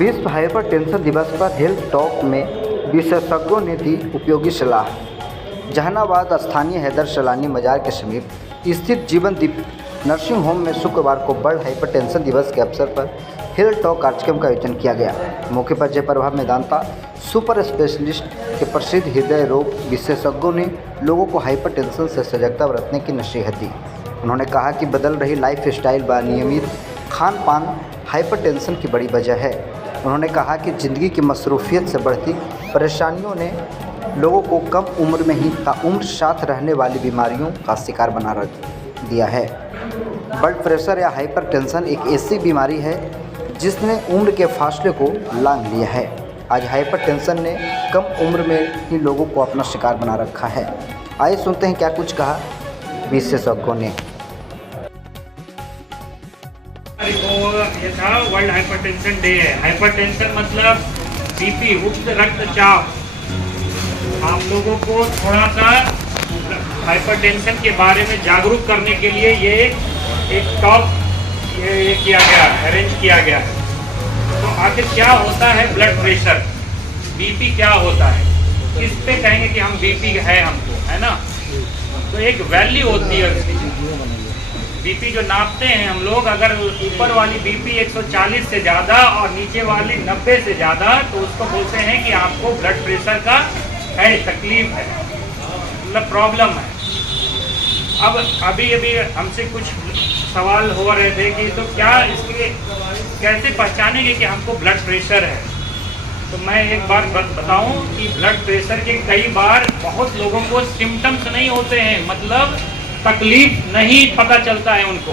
विश्व हाइपरटेंशन दिवस पर हेल्थ टॉक में विशेषज्ञों ने दी उपयोगी सलाह। जहानाबाद स्थानीय हैदर सलानी बाजार के समीप स्थित जीवनदीप नर्सिंग होम में शुक्रवार को वर्ल्ड हाइपरटेंशन दिवस के अवसर पर हेल्थ टॉक कार्यक्रम का आयोजन किया गया। मौके पर जयप्रभा मेदांता सुपर स्पेशलिस्ट के प्रसिद्ध हृदय रोग विशेषज्ञों ने लोगों को हाइपरटेंशन से सजगता बरतने की नसीहत दी। उन्होंने कहा कि बदल रही लाइफ स्टाइल व नियमित खान पान हाइपरटेंशन की बड़ी वजह है। उन्होंने कहा कि ज़िंदगी की मसरूफियत से बढ़ती परेशानियों ने लोगों को कम उम्र में ही ताउम्र साथ रहने वाली बीमारियों का शिकार बना रख दिया है। ब्लड प्रेशर या हाइपरटेंशन एक ऐसी बीमारी है जिसने उम्र के फासले को लांघ लिया है। आज हाइपरटेंशन ने कम उम्र में ही लोगों को अपना शिकार बना रखा है। आइए सुनते हैं क्या कुछ कहा विशेषज्ञों ने। ये था वर्ल्ड हाइपरटेंशन डे है। हाइपरटेंशन मतलब बीपी, उच्च रक्तचाप। आप लोगों को थोड़ा सा हाइपरटेंशन के बारे में जागरूक करने के लिए ये एक टॉक ये किया गया, अरेंज किया गया है। तो आखिर क्या होता है ब्लड प्रेशर, बीपी क्या होता है, किस पे कहेंगे कि हम बीपी है हमको, है ना। तो एक वैल्यू होती है उसकी, बीपी जो नापते हैं हम लोग। अगर ऊपर वाली बीपी 140 से ज़्यादा और नीचे वाली 90 से ज़्यादा, तो उसको बोलते हैं कि आपको ब्लड प्रेशर का है, तकलीफ है, मतलब प्रॉब्लम है। अब अभी हमसे कुछ सवाल हो रहे थे कि तो क्या इसके कैसे पहचानेंगे कि हमको ब्लड प्रेशर है। तो मैं एक बार बताऊं कि ब्लड प्रेशर के कई बार बहुत लोगों को सिम्टम्स नहीं होते हैं, मतलब तकलीफ नहीं पता चलता है उनको।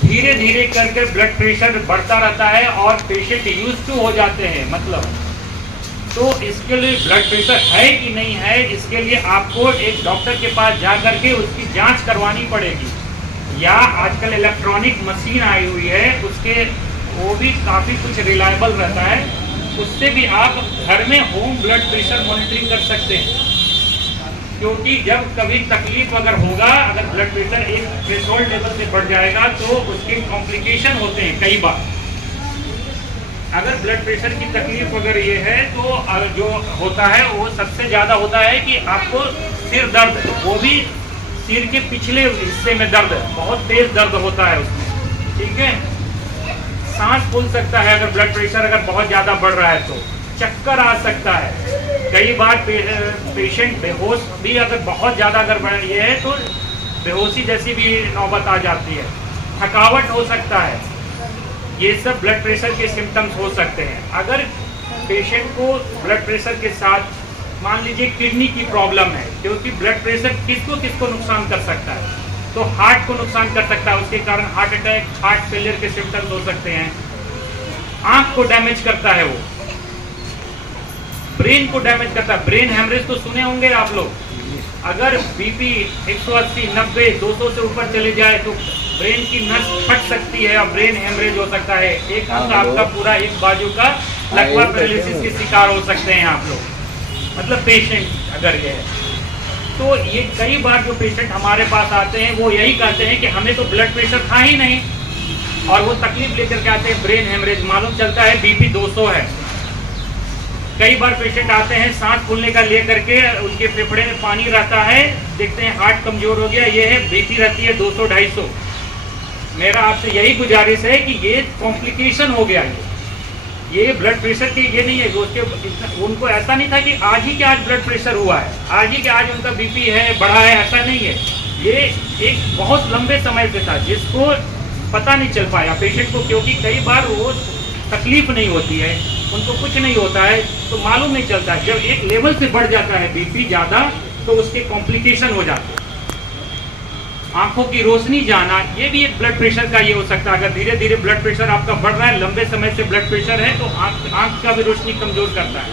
धीरे धीरे करके ब्लड प्रेशर बढ़ता रहता है और पेशेंट यूज टू हो जाते हैं, मतलब। तो इसके लिए ब्लड प्रेशर है कि नहीं है, इसके लिए आपको एक डॉक्टर के पास जा करके उसकी जांच करवानी पड़ेगी। या आजकल इलेक्ट्रॉनिक मशीन आई हुई है, उसके वो भी काफ़ी कुछ रिलायबल रहता है, उससे भी आप घर में होम ब्लड प्रेशर मॉनिटरिंग कर सकते हैं। क्योंकि जब कभी तकलीफ अगर होगा, अगर ब्लड प्रेशर एक थ्रेशोल्ड लेवल से बढ़ जाएगा तो उसके कॉम्प्लिकेशन होते हैं कई बार। अगर ब्लड प्रेशर की तकलीफ अगर ये है तो जो होता है वो सबसे ज़्यादा होता है कि आपको सिर दर्द, वो भी सिर के पिछले हिस्से में दर्द, बहुत तेज दर्द होता है उसमें, ठीक है। सांस फूल सकता है अगर ब्लड प्रेशर अगर बहुत ज़्यादा बढ़ रहा है तो। चक्कर आ सकता है, कई बार पेशेंट बेहोश भी अगर बहुत ज़्यादा अगर ये है तो बेहोशी जैसी भी नौबत आ जाती है। थकावट हो सकता है, ये सब ब्लड प्रेशर के सिम्टम्स हो सकते हैं। अगर पेशेंट को ब्लड प्रेशर के साथ मान लीजिए किडनी की प्रॉब्लम है, क्योंकि ब्लड प्रेशर किसको किसको नुकसान कर सकता है, तो हार्ट को नुकसान कर सकता है, उसके कारण हार्ट अटैक, हार्ट फेलियर के सिम्टम्स हो सकते हैं। आँख को डैमेज करता है वो, ब्रेन को डैमेज करता है। ब्रेन हेमरेज तो सुने होंगे आप लोग। अगर बीपी 180, 90, 200 से ऊपर चले जाए तो ब्रेन की नस फट सकती है और ब्रेन हेमरेज हो सकता है। एक अंग आपका पूरा, एक बाजू का लगभग पैरालिसिस के शिकार हो सकते हैं आप लोग, मतलब पेशेंट अगर ये है। तो ये कई बार जो पेशेंट हमारे पास आते हैं वो यही कहते हैं कि हमें तो ब्लड प्रेशर था ही नहीं, और वो तकलीफ लेकर के आते हैं ब्रेन हेमरेज, मालूम चलता है बीपी 200 है। कई बार पेशेंट आते हैं सांस फूलने का लेकर के, उनके फेफड़े में पानी रहता है, देखते हैं हार्ट कमजोर हो गया, ये है बीपी रहती है 200, 250। मेरा आपसे यही गुजारिश है कि ये कॉम्प्लिकेशन हो गया, ये ब्लड प्रेशर के ये नहीं है। उसके उनको ऐसा नहीं था कि आज ही के आज ब्लड प्रेशर हुआ है, आज ही के आज उनका बीपी है, बढ़ा है, ऐसा नहीं है। ये एक बहुत लंबे समय से था जिसको पता नहीं चल पाया पेशेंट को, क्योंकि कई बार वो तकलीफ नहीं होती है, उनको कुछ नहीं होता है तो मालूम नहीं चलता। जब एक लेवल से बढ़ जाता है बीपी ज़्यादा तो उसके कॉम्प्लिकेशन हो जाते हैं। आंखों की रोशनी जाना, ये भी एक ब्लड प्रेशर का ये हो सकता है। अगर धीरे धीरे ब्लड प्रेशर आपका बढ़ रहा है, लंबे समय से ब्लड प्रेशर है, तो आंख का भी रोशनी कमजोर करता है।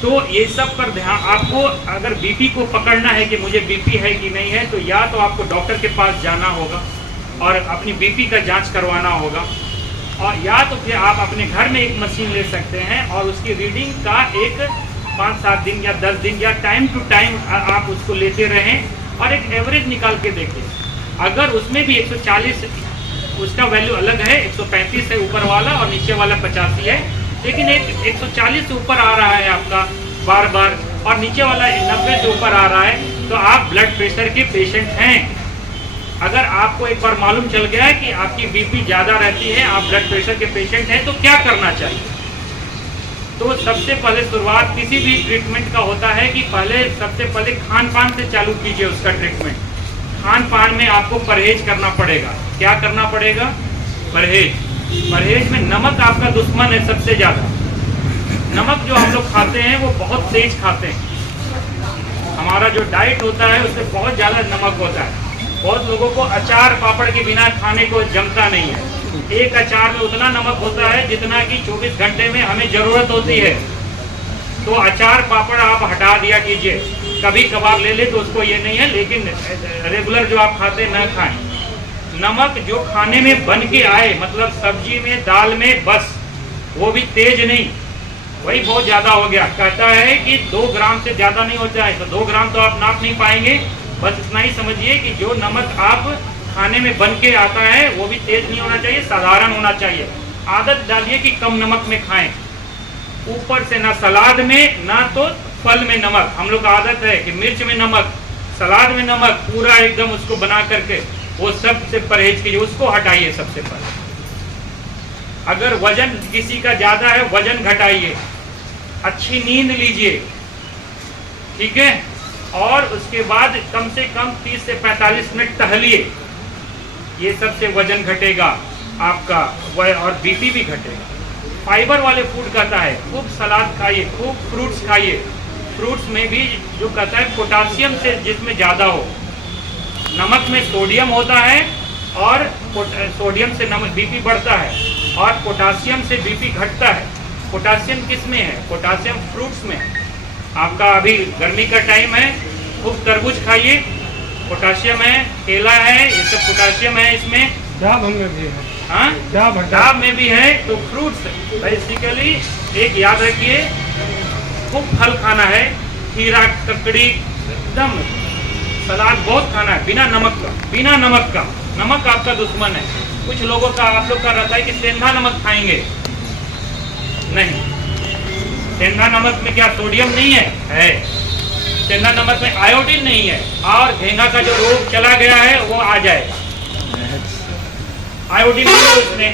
तो ये सब पर ध्यान, आपको अगर बीपी को पकड़ना है कि मुझे बीपी है कि नहीं है, तो या तो आपको डॉक्टर के पास जाना होगा और अपनी बीपी का जांच करवाना होगा, और या तो फिर आप अपने घर में एक मशीन ले सकते हैं और उसकी रीडिंग का एक 5-7 दिन या 10 दिन या टाइम टू टाइम आप उसको लेते रहें और एक एवरेज निकाल के देखें। अगर उसमें भी 140 उसका वैल्यू अलग है, 135 है ऊपर वाला और नीचे वाला 85 है। लेकिन एक 140 से ऊपर आ रहा है आपका बार बार और नीचे वाला 90 से ऊपर आ रहा है, तो आप ब्लड प्रेशर के पेशेंट हैं। अगर आपको एक बार मालूम चल गया है कि आपकी बीपी ज़्यादा रहती है, आप ब्लड प्रेशर के पेशेंट हैं, तो क्या करना चाहिए? तो सबसे पहले शुरुआत किसी भी ट्रीटमेंट का होता है कि सबसे पहले खान पान से चालू कीजिए उसका ट्रीटमेंट। खान पान में आपको परहेज करना पड़ेगा। क्या करना पड़ेगा? परहेज। परहेज में नमक आपका दुश्मन है सबसे ज़्यादा। नमक जो हम लोग खाते हैं वो बहुत तेज खाते हैं। हमारा जो डाइट होता है उसमें बहुत ज़्यादा नमक होता है। बहुत लोगों को अचार पापड़ के बिना खाने को जमता नहीं है। एक अचार में उतना नमक होता है जितना कि 24 घंटे में हमें ज़रूरत होती है। तो अचार पापड़ आप हटा दिया कीजिए। कभी कभार ले ले तो उसको ये नहीं है, लेकिन रेगुलर जो आप खाते ना खाएं। नमक जो खाने में बन के आए, मतलब सब्जी में, दाल में, बस वो भी तेज नहीं, वही बहुत ज़्यादा हो गया। कहता है कि 2 ग्राम से ज़्यादा नहीं होता है, तो 2 ग्राम तो आप नाप नहीं पाएंगे। बस इतना ही समझिए कि जो नमक आप खाने में बन के आता है वो भी तेज नहीं होना चाहिए, साधारण होना चाहिए। आदत डालिए कि कम नमक में खाएं। ऊपर से ना सलाद में ना तो फल में नमक। हम लोग आदत है कि मिर्च में नमक, सलाद में नमक, पूरा एकदम उसको बना करके वो सब से परहेज कीजिए, उसको हटाइए सबसे पहले। अगर वजन किसी का ज़्यादा है, वजन घटाइए, अच्छी नींद लीजिए, ठीक है, और उसके बाद कम से कम 30 से 45 मिनट टहलिए। ये सबसे वजन घटेगा आपका और बीपी भी घटेगा। फाइबर वाले फूड कहता है खूब सलाद खाइए, खूब फ्रूट्स खाइए। फ्रूट्स में भी जो कहता है पोटासियम से जिसमें ज़्यादा हो। नमक में सोडियम होता है और सोडियम से नमक बीपी बढ़ता है और पोटासियम से बीपी घटता है। पोटासियम किस में है? पोटासियम फ्रूट्स में है। आपका अभी गर्मी का टाइम है, खूब तरबूज खाइए, पोटासियम है, केला है, ये सब पोटासियम है इसमें। डाब में भी है। हाँ, डाब में भी है। तो फ्रूट्स बेसिकली एक याद रखिए, खूब फल खाना है, खीरा, ककड़ी, एकदम सलाद बहुत खाना है बिना नमक का। बिना नमक का, नमक आपका दुश्मन है। कुछ लोगों का, आप लोग का रहता है कि सेंधा नमक खाएंगे। नहीं, सेंधा नमक में क्या सोडियम नहीं है? सेंधा नमक में आयोडीन नहीं है। और घेंगा का जो रोग चला गया है वो आ जाएगा। आयोडीन नहीं है उसमें।